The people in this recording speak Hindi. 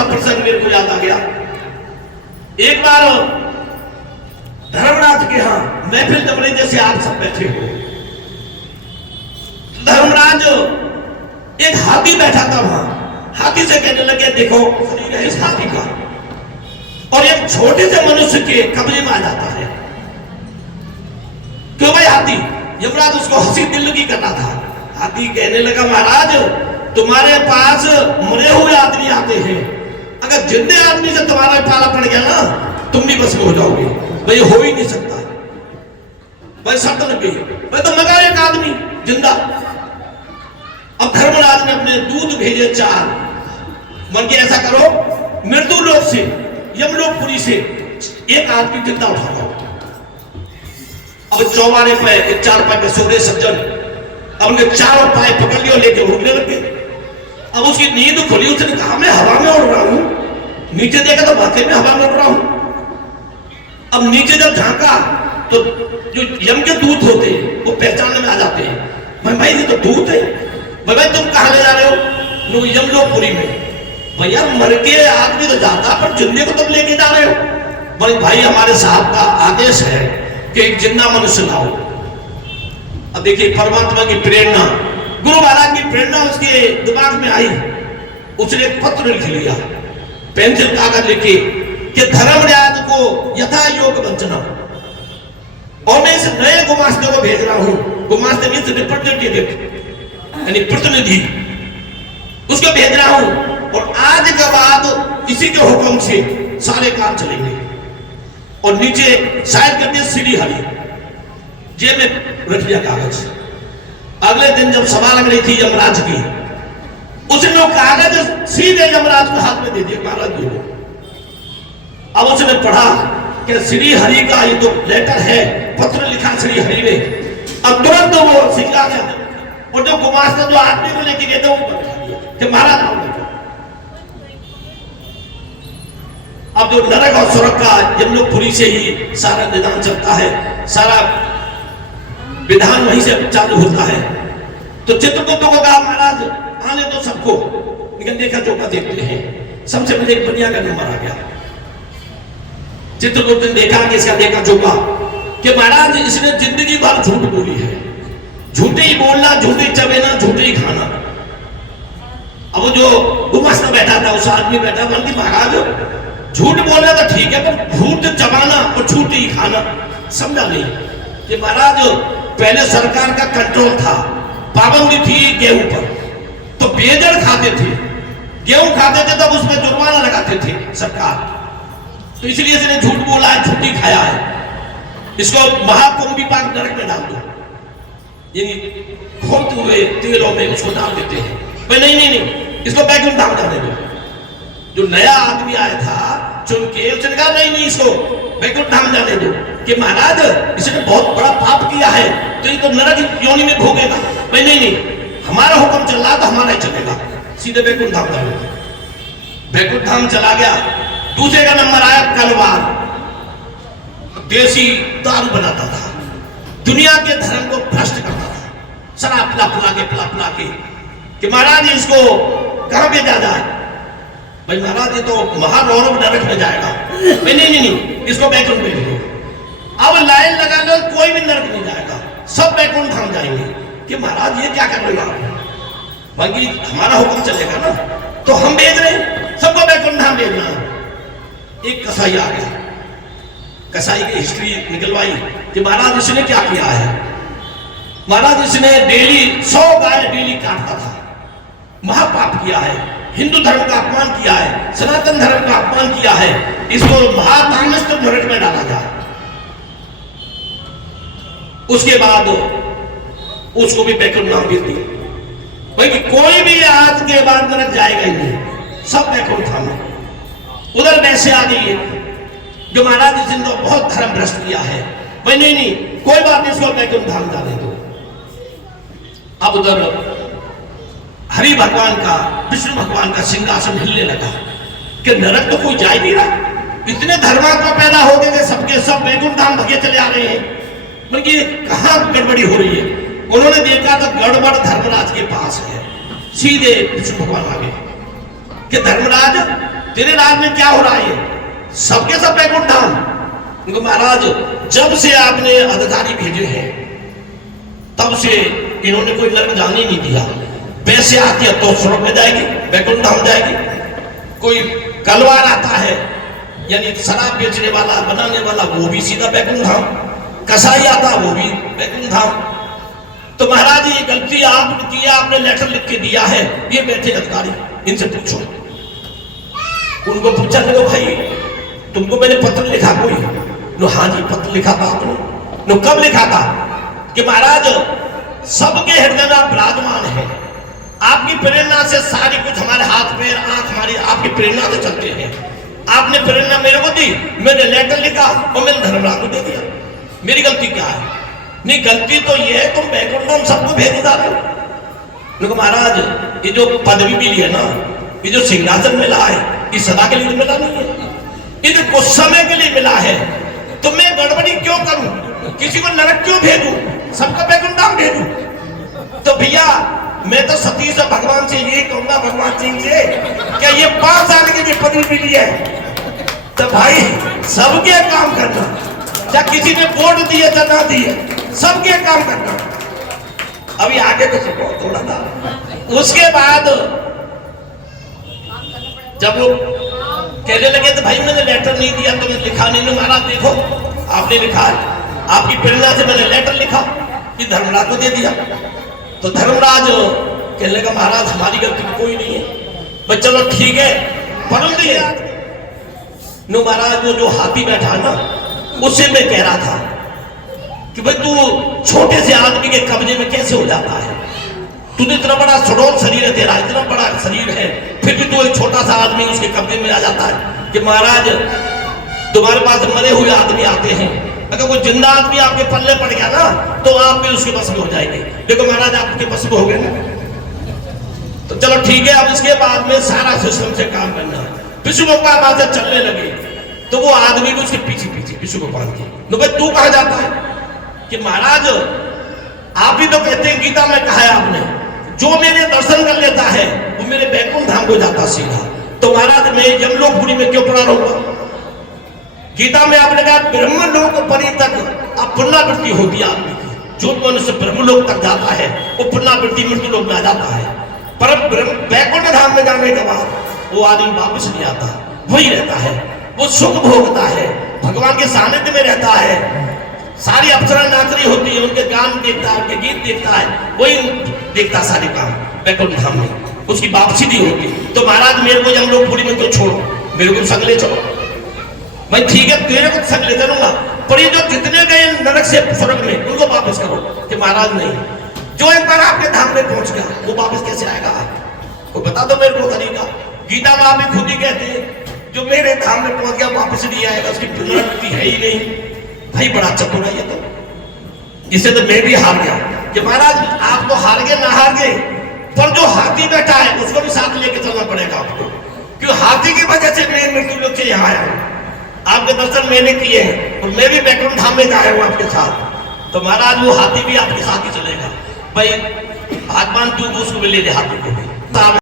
सा प्रसंग मेरे को याद आ गया। एक बार धर्मराज के यहाँ महफिल जम रही, जैसे आप सब बैठे हो। धर्मराज एक हाथी बैठा था वहां, हाथी से कहने लगे देखो शरीर है इस हाथी का और एक छोटे से मनुष्य के कब्जे में आ जाता है। क्यों भाई हाथी? यमराज उसको हंसी दिल्लगी करना था। हाथी कहने लगा महाराज तुम्हारे पास मरे हुए आदमी आते हैं, अगर जिंदे आदमी से तुम्हारा पाला पड़ गया ना तुम भी बस में हो जाओगे। भाई हो ही नहीं सकता, भाई शर्त लग गई, भाई तो मगा एक आदमी जिंदा। अब धर्मराज ने अपने दूत भेजे 4, मन के ऐसा करो मृत्यु लोक से यमलोकपुरी से एक आदमी जिंदा उठा लो। अब चौबारे पे 4 पाए पे सोरे सज्जन अपने चारों पाए पकड़ लियो, लेके उड़ने लगे। अब उसकी नींद खुली, उसने कहा मैं हवा में उड़ रहा हूं। नीचे देखा तो वाकई में हवा में उड़ रहा हूं। अब नीचे जब झांका तो जो यम के दूत होते हैं वो पहचानने में आ जाते हैं। भाई ये तो दूत है। भाई तुम कहां ले जा रहे हो? यमलोकपुरी में। भैया मर के आदमी तो जाता पर जिंदे को तुम लेके जा रहे हो? बोले भाई हमारे साहब का आदेश है कि एक जिंदा मनुष्य लाओ। अब देखिए परमात्मा की प्रेरणा, गुरु महाराज की प्रेरणा उसके दिमाग में आई। उसने एक पत्र लिख लिया, पेंसिल कागज लिखी कि धर्मराज को यथा योग वंचना, और मैं इस नए गुमास्ते को भेज रहा हूं। गुमास्ते मीन्स रिप्रेजेंटेटिव यानी प्रतिनिधि, उसको भेज रहा हूं और आज के बाद इसी के हुक्म से सारे काम चलेंगे। और नीचे शायद करते श्री हरि जेब में रख लिया कागज। अगले दिन जब सभा लग रही थी यमराज की, उसने वो कागज सीधे यमराज के हाथ में दे दिया, महाराज जी को। अब उसने पढ़ा कि श्री हरि का ये तो लेटर है, पत्र लिखा श्री हरि ने। अब तुरंत वो सिंगा गया और जो गुमास्ता जो आदमी को लेके गए थे वो बैठा दिया कि महाराज आओ। अब जो नरक और स्वर्ग का यमलोकपुरी से ही सारा निदान चलता है, सारा विधान वहीं से चालू होता है। तो चित्रगुप्त को कहा महाराज आने दो सबको, लेकिन देखा जोखा देखते हैं। सबसे पहले एक बनिया का नंबर आ गया। चित्रगुप्त ने देखा कि इसका देखा जोखा कि महाराज इसने जिंदगी भर झूठ बोली है, झूठे ही बोलना, झूठे ही चबेना, झूठे ही खाना। अब वो जो गुमास्ता बैठा था उस आदमी बैठा बल्कि महाराज झूठ बोलना तो ठीक है पर झूठ चबाना और झूठ ही खाना समझा नहीं कि महाराज पहले सरकार का कंट्रोल था, पाबंदी थी गेहूं पर, तो बेजड़ खाते थे, गेहूं खाते थे तब उसमें जुर्माना लगाते थे सरकार। तो इसलिए इसने झूठ बोला है, झूठी खाया है। इसको महाकुंभी पाक नरक में डाल दो, यानी खोलते हुए तेलों में उसको डाल देते हैं। भाई नहीं इसको बैकुंठ धाम जाने दो। जो नया आदमी आया था चुन के, उसने कहा नहीं इसको बैकुंठ धाम जाने दो कि महाराज इसने बहुत बड़ा पाप किया है तो ये तो नरक योनि में भोगेगा। भाई नहीं हमारा हुक्म चल रहा तो हमारा ही चलेगा, सीधे बैकुंठ धाम जाने दो। बैकुंठ धाम चला गया। दूसरे का नंबर आया कलवार, देसी दारू बनाता था, दुनिया के धर्म को भ्रष्ट करता था, शराब पिला के कि महाराज इसको कहां भेजा जाए? भाई महाराज ये तो महारौरव नरक में जाएगा। भाई नहीं इसको बैकुंठ भेज दो। अब लाइन लगा लो, कोई भी नरक नहीं जाएगा, सब बैकुंठ धाम जाएंगे। कि महाराज ये क्या कर रहे हो आप? बाकी हमारा हुक्म चलेगा ना, तो हम भेज रहे हैं सबको बैकुंठ धाम भेजना है। एक कसाई आ गया, कसाई की हिस्ट्री निकलवाई कि महाराज इसने क्या किया है। महाराज इसने डेली 100 गाय डेली काटता था, महापाप किया है, हिंदू धर्म का अपमान किया है, सनातन धर्म का अपमान किया है, इसको महातामस्त नरक में डाला जाए। उसके बाद उसको भी बैकुंठ धाम भेज दिया। भाई कोई भी आज के बाद नरक जाएगा ही नहीं, सब बैकुंठ धाम है। उधर वैसे आ गई जो महाराज इसने तो बहुत धर्म भ्रष्ट किया है। भाई नहीं कोई बात नहीं, इसको बैकुंठ धाम जाने दो। अब उधर हरि भगवान का, विष्णु भगवान का सिंहासन हिलने लगा कि नरक तो कोई जा ही नहीं रहा, इतने धर्मात्मा पैदा हो गए सबके सब बैकुंठ धाम भगे चले आ रहे हैं, बल्कि कहां गड़बड़ी हो रही है। उन्होंने देखा तो गड़बड़ धर्मराज के पास है। सीधे विष्णु भगवान आ गए कि धर्मराज तेरे राज में क्या हो रहा है? सबके सब बैकुंठ धाम। उनको महाराज जब से आपने अधिकारी भेजे हैं तब से इन्होंने कोई नर्क जाने ही नहीं दिया। पैसे आती है तो स्वर्ग में जाएगी, बैकुंठ धाम जाएगी। कोई कलवार आता है यानी शराब बेचने वाला बनाने वाला वो भी सीधा बैकुंठ धाम। कसाई आता वो भी बैकुंठ धाम। तो महाराज ये गलती आपने की, आपने लेटर लिख के दिया है, ये बैठे अधिकारी इनसे पूछो। उनको पूछा देखो भाई तुमको मैंने पत्र लिखा कोई? नो हाँ जी पत्र लिखा था आपने। नो कब लिखा था? कि महाराज सबके हृदय में आप विराजमान है, आपकी प्रेरणा से सारी कुछ हमारे हाथ पैर आंख हमारी आपकी प्रेरणा से चलते हैं। आपने प्रेरणा मेरे को दी, मैंने लेटर लिखा और मैंने धर्मराज को दे दिया। मेरी गलती क्या है? नहीं गलती तो ये है तुम बैकुंठ धाम सबको भेज डाले हो। महाराज ये जो पदवी मिली है ना, ये जो सिंहासन मिला है, ये सदा के लिए मिला नहीं है, ये तो कुछ समय के लिए मिला है। तो मैं गड़बड़ी क्यों करूं? किसी को नरक क्यों भेजूं? सबका बैकुंठ धाम भेजूं? तो भैया मैं तो सतीश भगवान से यही कहूंगा, भगवान सिंह से, क्या ये 5 साल की भी पदवी मिली है तो भाई सबके काम करना, या किसी ने वोट दिए या ना दिए, सबके काम करना। अभी आगे तो सब थोड़ा था। उसके बाद जब वो कहने लगे तो भाई मैंने लेटर नहीं दिया, तुमने लिखा नहीं। महाराज देखो आपने लिखा है, आपकी प्रेरणा से मैंने लेटर लिखा कि धर्मराज को दे दिया। तो धर्मराज कहने लगा महाराज हमारी गलती कोई नहीं है, बस चलो ठीक है पढ़ दिए। नो महाराज वो जो हाथी बैठा ना उससे मैं कह रहा था कि भाई तू छोटे से आदमी के कब्जे में कैसे हो जाता है? तू तो इतना बड़ा सुडौल शरीर है तेरा, इतना बड़ा शरीर है, फिर भी तू एक छोटा सा आदमी उसके कब्जे में आ जाता है। कि महाराज तुम्हारे पास मरे हुए आदमी आते हैं, अगर कोई जिंदा आदमी आपके पल्ले पड़ गया ना तो आप भी उसके बस में हो जाएंगे। देखो महाराज आपके बस में हो गए ना, तो चलो ठीक है। अब इसके बाद में सारा सिस्टम से काम करना है। विष्णु भगवान वहां से चलने लगे तो वो आदमी भी उसके पीछे पीछे विष्णु भगवान के। तो भाई तू कहा जाता है? कि महाराज आप ही तो कहते हैं, गीता में कहा है आपने, जो मेरे दर्शन कर लेता है वो मेरे बैकुंठ धाम को जाता सीधा। तो महाराज मैं यमलोकपुरी में क्यों पड़ा रहूंगा? गीता में आपने कहा ब्रह्मलोक परि तक अब पुनरावृत्ति होती है आदमी की। जो मनुष्य ब्रह्मलोक तक जाता है वो पुनरावृत्ति मृत्यु लोक में आ जाता है, पर बैकुंठ धाम में जाने के बाद वो आदमी वापस नहीं आता, वही रहता है, वो सुख भोगता है, भगवान के सानिध्य में रहता है। सारी अप्सरा नाचरी होती है, उनके गान देखता है, उनके गीत देखता है, वही देखता सारे काम बैकुंठ धाम में। उसकी वापसी नहीं होती। तो महाराज मेरे को यमलोकपुरी में क्यों छोड़ो, मेरे को संग ले चलो। भाई ठीक है तेरे को संग ले चलूंगा, पर ये जो जितने गए नरक से स्वर्ग में उनको वापस करो। कि महाराज नहीं, जो एक बार आपके धाम में पहुंच गया वो वापस कैसे आएगा? वो बता दो मेरे को तरीका। गीता में आप खुद ही कहते हैं जो मेरे धाम में पहुंच गया वापस नहीं आएगा, उसकी पुनरावृत्ति है ही नहीं। भाई बड़ा चतुर है ये तो, इससे तो मैं भी हार गया। कि महाराज आप तो हार गए ना हार गए, पर जो हाथी बैठा है उसको भी साथ लेके चलना पड़ेगा आपको, क्यों हाथी की वजह से मैं मृत्यु लोक से यहाँ आया हूँ। आपके दर्शन मैंने किए हैं और मैं भी बैकुंठ धाम में आया हूँ आपके साथ। तो महाराज वो हाथी भी आपके साथ ही चलेगा। भाई भगवान तू उसको भी ले दे हाथी को भी।